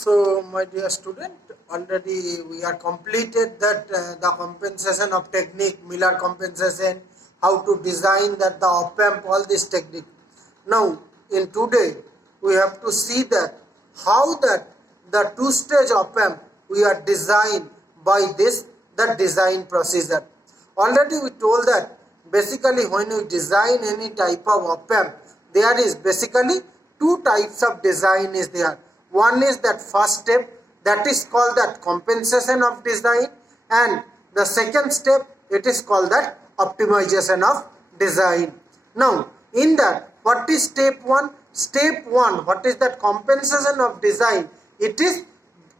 So, my dear student, already we are completed that the compensation of technique, Miller compensation, how to design that the op-amp, all this technique. Now, in today, we have to see that how that the two-stage op-amp we are designed by this, the design procedure. Already we told that basically when we design any type of op-amp, there is basically two types of design is there. One is that first step, that is called that compensation of design, and the second step, it is called that optimization of design. Now, in that, what is step 1? Step 1, what is that compensation of design? It is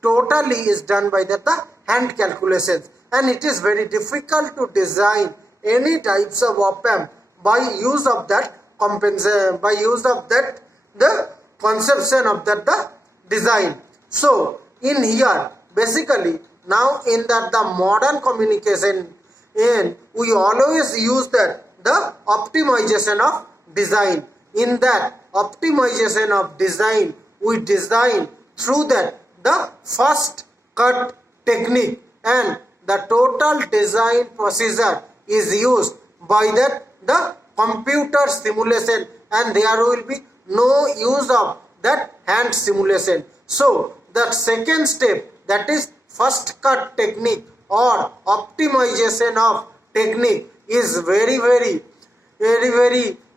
totally is done by the hand calculations, and it is very difficult to design any types of op-amp by use of that compensation, by use of that the conception of that the design. So in here basically now in that the modern communication, and we always use that the optimization of design. In that optimization of design, we design through that the first cut technique, and the total design procedure is used by that the computer simulation, and there will be no use of that hand simulation. So the second step, that is first cut technique or optimization of technique, is very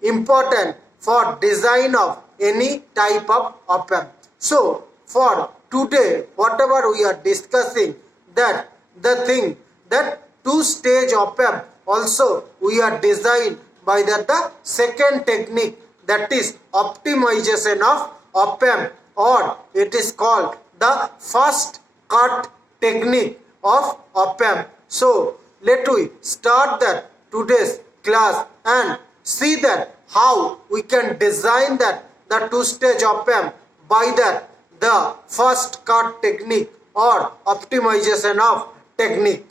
important for design of any type of op-amp. So for today, whatever we are discussing, that the thing that two-stage op-amp also we are designed by that the second technique, that is optimization of op-amp, or it is called the first cut technique of op-amp. So let we start that today's class and see that how we can design that the two-stage op-amp by that the first cut technique or optimization of technique.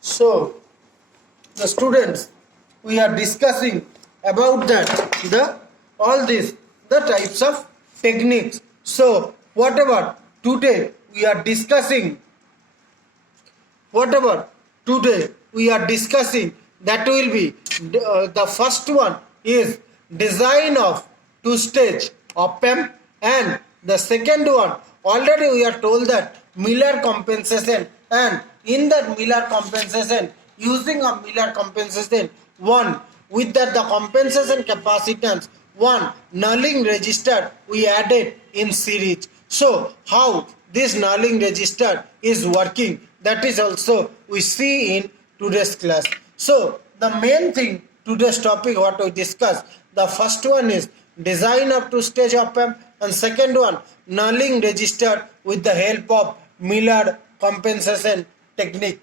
So the students, we are discussing about that the all these the types of techniques. So whatever today we are discussing, that will be the first one is design of two-stage op-amp, and the second one already we are told that Miller compensation, and in that Miller compensation, using a Miller compensation, one with that the compensation capacitance, one nulling resistor we added in series. So how this nulling resistor is working, that is also we see in today's class. So the main thing today's topic what we discuss, the first one is design of two-stage op-amp, and second one nulling resistor with the help of Miller compensation technique.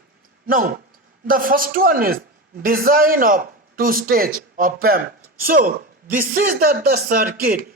Now the first one is design of two-stage op-amp. So this is that the circuit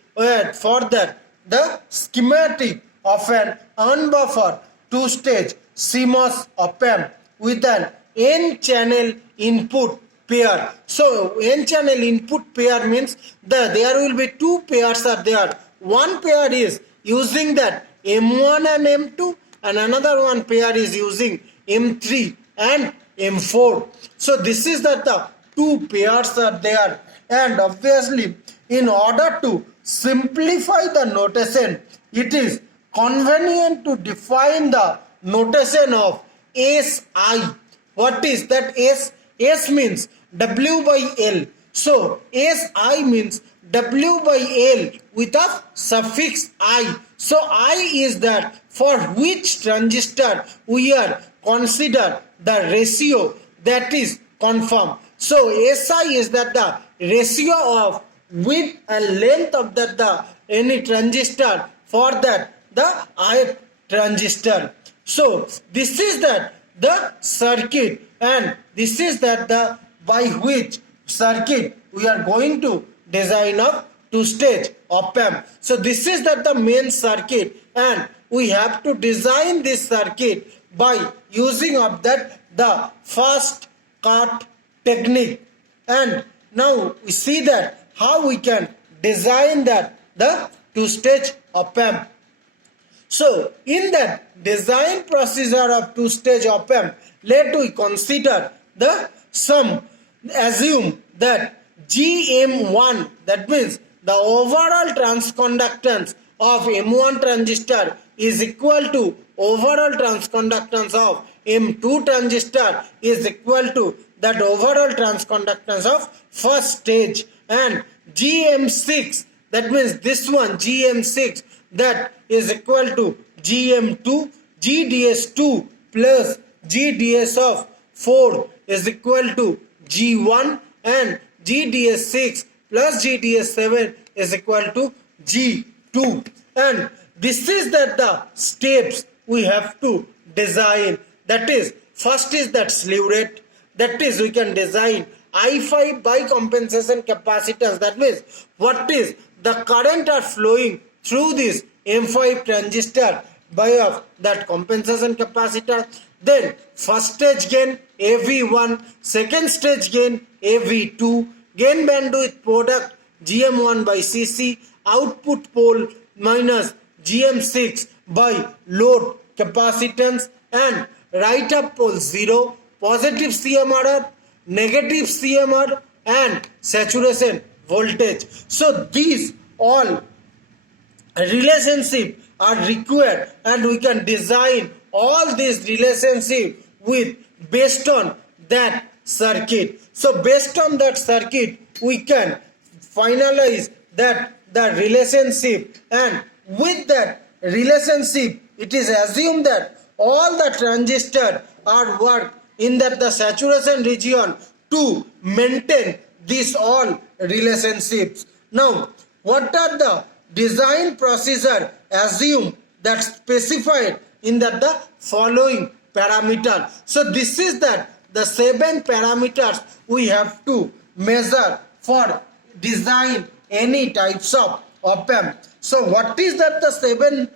for that the schematic of an unbuffered two-stage CMOS op-amp with an N-channel input pair. So N-channel input pair means that there will be two pairs are there. One pair is using that M1 and M2, and another one pair is using M3 and M4. So this is that the two pairs are there, and obviously in order to simplify the notation, it is convenient to define the notation of SI. What is that S? S means W by L. So SI means W by L with a suffix I. So I is that for which transistor we are consider the ratio that is confirmed. So SI is that the ratio of width and length of that the any transistor for that the ith transistor. So this is that the circuit, and this is that the by which circuit we are going to design a two-stage op-amp. So this is that the main circuit, and we have to design this circuit by using of that the first cut technique. And now we see that how we can design that the two-stage op-amp. So, in that design procedure of two-stage op-amp, let we consider the assume that GM1, that means the overall transconductance of M1 transistor is equal to overall transconductance of M2 transistor is equal to that overall transconductance of first stage, and GM6, that means this one GM6, that is equal to GM2, GDS2 plus GDS of 4 is equal to G1, and GDS6 plus GDS7 is equal to G2. And this is that the steps we have to design. That is, first is that slew rate. That is, we can design I5 bicompensation capacitance. That means what is the current are flowing through this M5 transistor by of that compensation capacitor. Then first stage gain AV1, second stage gain AV2, gain bandwidth product GM1 by CC, output pole minus GM6 by load capacitance, and right up pole 0, positive CMRR, negative CMR, and saturation voltage. So these all relationship are required, and we can design all these relationship with based on that circuit. So based on that circuit we can finalize that the relationship, and with that relationship it is assumed that all the transistors are work in that the saturation region to maintain these all relationships. Now what are the design procedure assume that specified in that the following parameter? So this is that the 7 parameters we have to measure for design any types of op-amp. So what is that the 7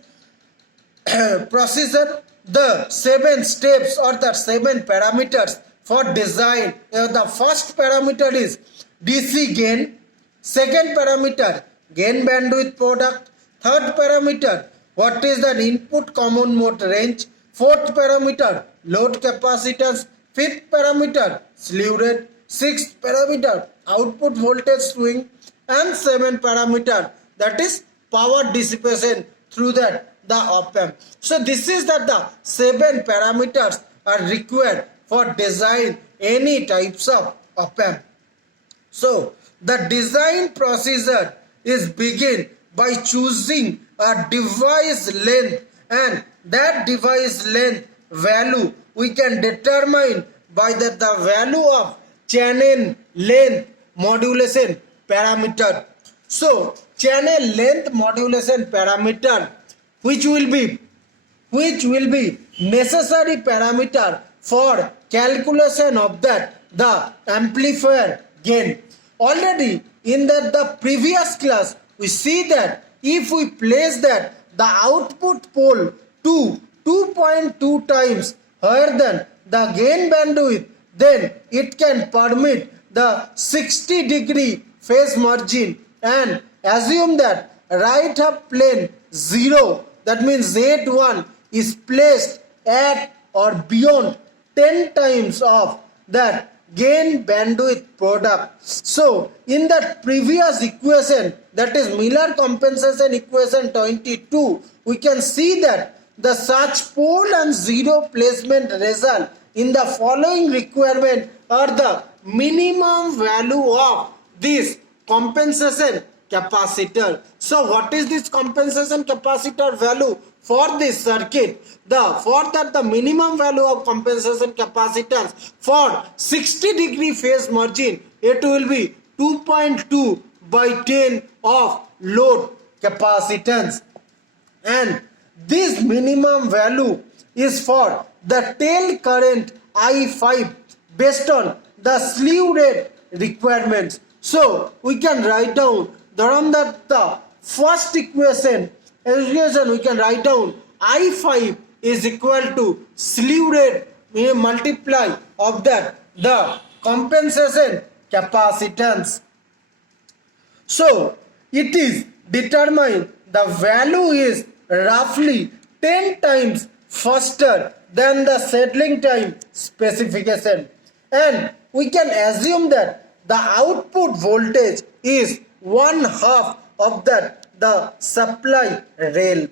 procedure? The 7 steps or the 7 parameters for design. The first parameter is DC gain, second parameter gain bandwidth product, third parameter what is the input common mode range, fourth parameter load capacitance, fifth parameter slew rate, sixth parameter output voltage swing, and 7th parameter that is power dissipation through that the op-amp. So this is that the 7 parameters are required for design any types of op-amp. So the design procedure is begin by choosing a device length, and that device length value we can determine by the value of channel length modulation parameter. So channel length modulation parameter which will be necessary parameter for calculation of that the amplifier gain. Already in the previous class we see that if we place that the output pole to 2.2 times higher than the gain bandwidth, then it can permit the 60-degree phase margin, and assume that right up plane 0, that means Z1 is placed at or beyond 10 times of that gain bandwidth product. So in that previous equation, that is Miller compensation equation 22, we can see that the such pole and 0 placement result in the following requirement are the minimum value of this compensation capacitor. So what is this compensation capacitor value for this circuit? For that the minimum value of compensation capacitance for 60-degree phase margin, it will be 2.2 by 10 of load capacitance, and this minimum value is for the tail current I5 based on the slew rate requirements. So we can write down that the first equation we can write down I5 is equal to slew rate multiply of that the compensation capacitance. So it is determined the value is roughly 10 times faster than the settling time specification, and we can assume that the output voltage is one half of that the supply rail.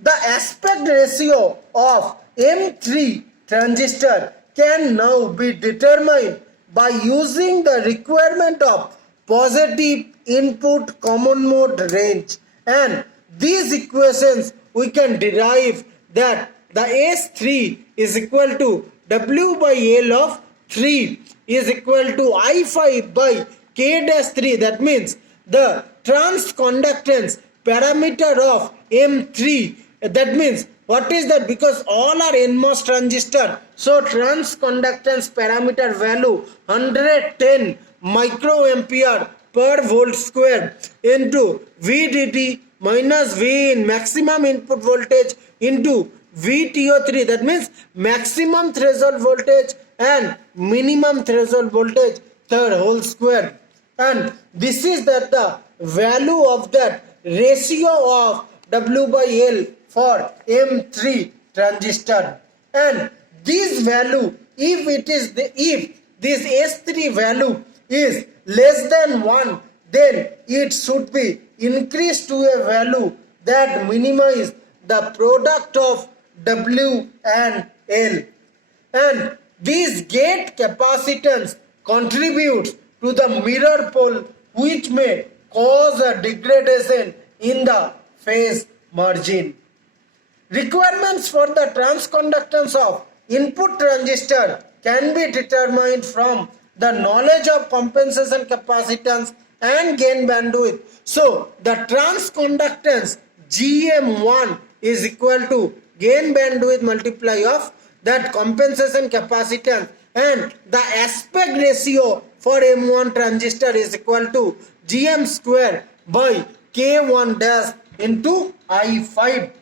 The aspect ratio of M3 transistor can now be determined by using the requirement of positive input common mode range, and these equations we can derive that the S3 is equal to W by L of 3 is equal to I5 by K dash 3. That means the transconductance parameter of M3, that means what is that? Because all are NMOS transistor, so transconductance parameter value 110 microampere per volt square into VDD minus V in maximum input voltage into VTO3, that means maximum threshold voltage and minimum threshold voltage third whole square, and this is that the value of that ratio of W by L for M3 transistor, and this value, if this S3 value is less than 1, then it should be increased to a value that minimize the product of W and L, and this gate capacitance contributes to the mirror pole, which may cause a degradation in the phase margin. Requirements for the transconductance of input transistor can be determined from the knowledge of compensation capacitance and gain bandwidth. So the transconductance GM1 is equal to gain bandwidth multiply of that compensation capacitance, and the aspect ratio for M1 transistor is equal to GM square by K1 dash into I5.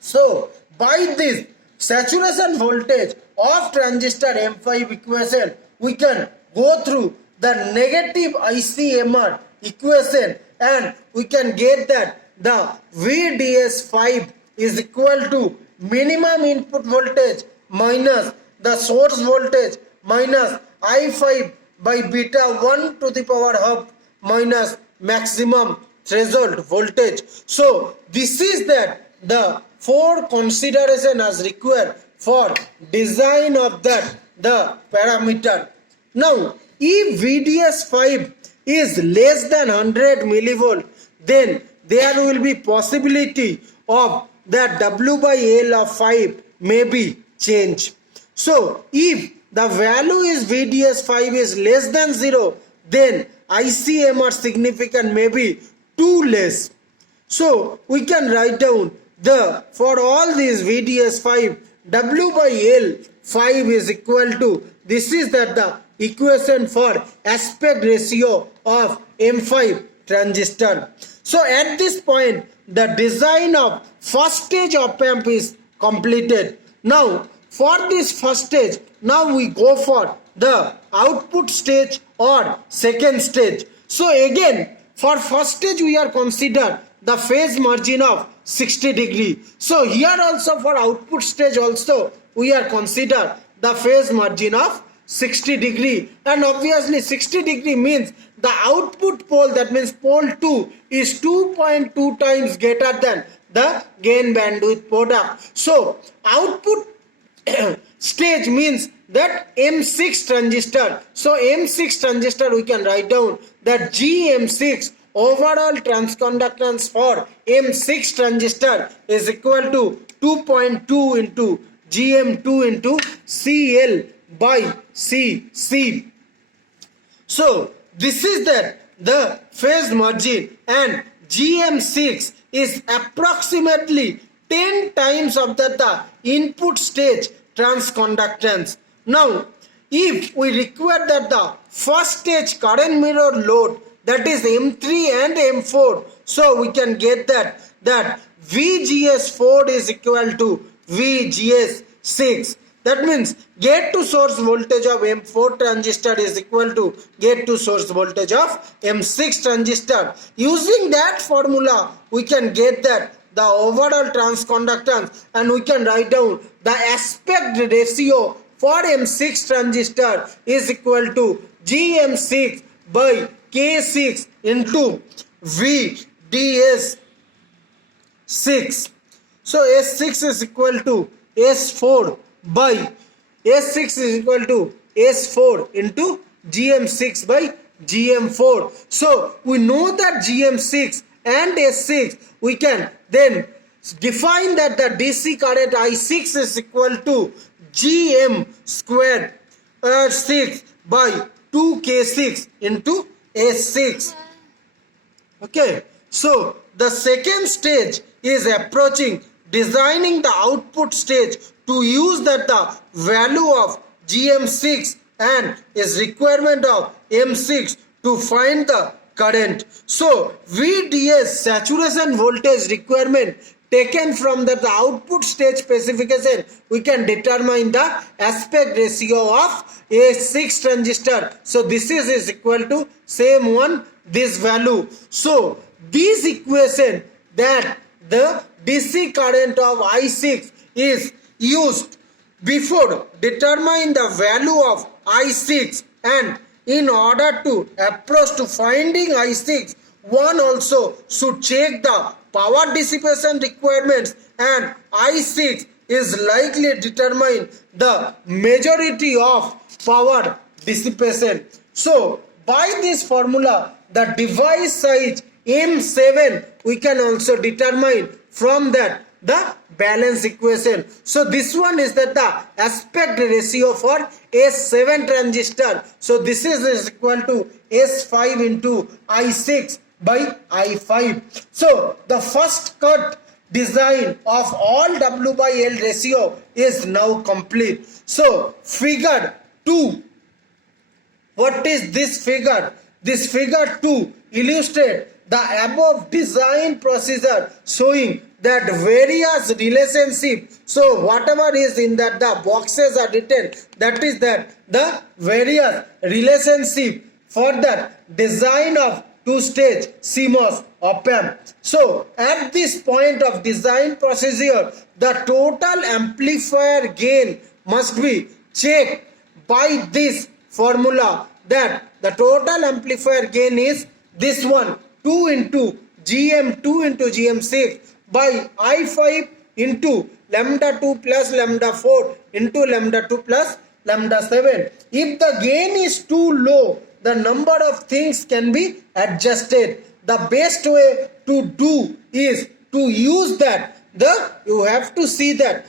So by this saturation voltage of transistor M5 equation, we can go through the negative ICMR equation, and we can get that the VDS5 is equal to minimum input voltage minus the source voltage minus I5 by beta 1 to the power half minus maximum threshold voltage. So this is that the 4 consideration as required for design of that the parameter. Now if VDS5 is less than 100 millivolt, then there will be possibility of that W by L of 5 may be changed. So if the value is VDS5 is less than 0, then ICMR significant may be 2 less. So we can write down the for all these VDS5 W by L 5 is equal to, this is that the equation for aspect ratio of M5 transistor. So at this point the design of first stage op amp is completed. Now for this first stage, now we go for the output stage or second stage. So again for first stage we are considered the phase margin of 60 degree. So here also for output stage also we are considered the phase margin of 60 degree, and obviously 60 degree means the output pole, that means pole 2 is 2.2 times greater than the gain bandwidth product. So output stage means that M6 transistor. So M6 transistor we can write down that GM6 overall transconductance for M6 transistor is equal to 2.2 into GM2 into CL by CC. So this is that the phase margin, and GM6 is approximately 10 times of the input stage transconductance. Now if we require that the first stage current mirror load, that is M3 and M4, so we can get that VGS4 is equal to VGS6. That means gate to source voltage of M4 transistor is equal to gate to source voltage of M6 transistor. Using that formula, we can get that the overall transconductance, and we can write down the aspect ratio for M6 transistor is equal to GM6 by K6 into VDS6. So S6 is equal to S4 by S6 is equal to S4 into GM6 by GM4. So we know that GM6 and S6, we can then define that the DC current I6 is equal to GM squared 6 by 2K6 into S6. Okay, so the second stage is approaching designing the output stage to use that the value of GM6 and is requirement of M6 to find the current. So VDS saturation voltage requirement taken from the output stage specification, we can determine the aspect ratio of A6 transistor. So this is equal to same one, this value. So this equation that the DC current of I6 is used before determine the value of I6, and in order to approach to finding I6, one also should check the power dissipation requirements, and I6 is likely determine the majority of power dissipation. So by this formula, the device size M7 we can also determine from that the balance equation. So this one is that the aspect ratio for S7 transistor. So this is equal to S5 into I6 by I5. So the first cut design of all W by L ratio is now complete. So figure 2. What is this figure? This figure 2 illustrates the above design procedure showing that various relationship. So whatever is in that the boxes are written, that is that the various relationship for the design of two-stage CMOS op-amp. So at this point of design procedure, the total amplifier gain must be checked by this formula, that the total amplifier gain is this one, 2 into GM2 into GM6 by I5 into lambda 2 plus lambda 4 into lambda 2 plus lambda 7. If the gain is too low, the number of things can be adjusted. The best way to do is to use that you have to see that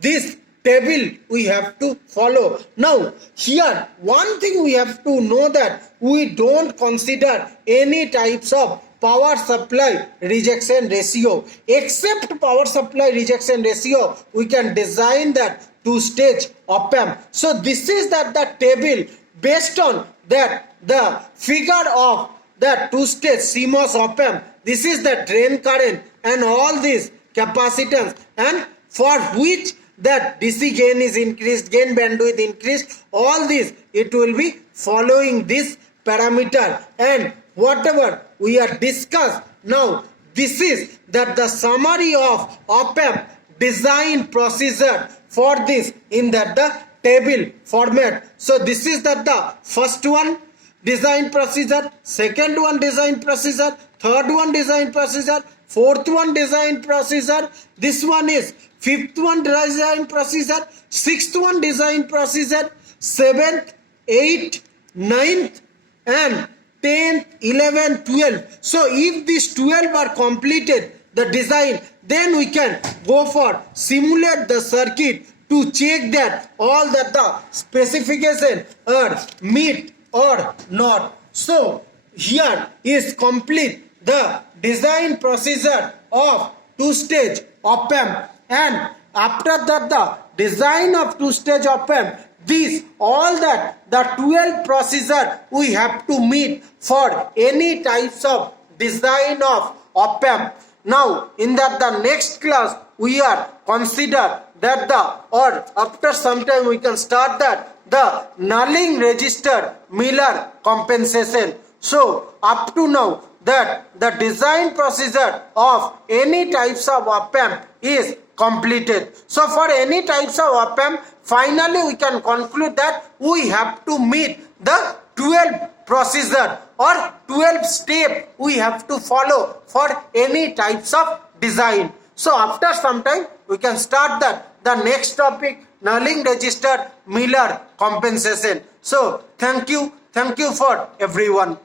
this table we have to follow. Now here one thing we have to know, that we don't consider any types of power supply rejection ratio. Except power supply rejection ratio, we can design that two-stage op-amp. So this is that the table based on that the figure of that two-stage CMOS op-amp. This is the drain current and all these capacitance, and for which that DC gain is increased, gain bandwidth increased, all this it will be following this parameter. And whatever we have discussed now, this is that the summary of op-amp design procedure for this in that the table format. So this is that the first one design procedure, second one design procedure, third one design procedure, fourth one design procedure, this one is fifth one design procedure, sixth one design procedure, seventh, eighth, ninth and 10th, 11th, 12th. So if these 12 are completed the design, then we can go for simulate the circuit to check that all that the specification are meet or not. So here is complete the design procedure of two-stage op-amp, and after that the design of two-stage op-amp, this all that the 12 procedure we have to meet for any types of design of op-amp. Now in that the next class we are consider that after some time we can start that the nulling register Miller compensation. So up to now that the design procedure of any types of op-amp is completed. So for any types of op-amp, finally we can conclude that we have to meet the 12 procedure or 12 step we have to follow for any types of design. So after some time we can start the next topic, nulling register Miller compensation. So thank you for everyone.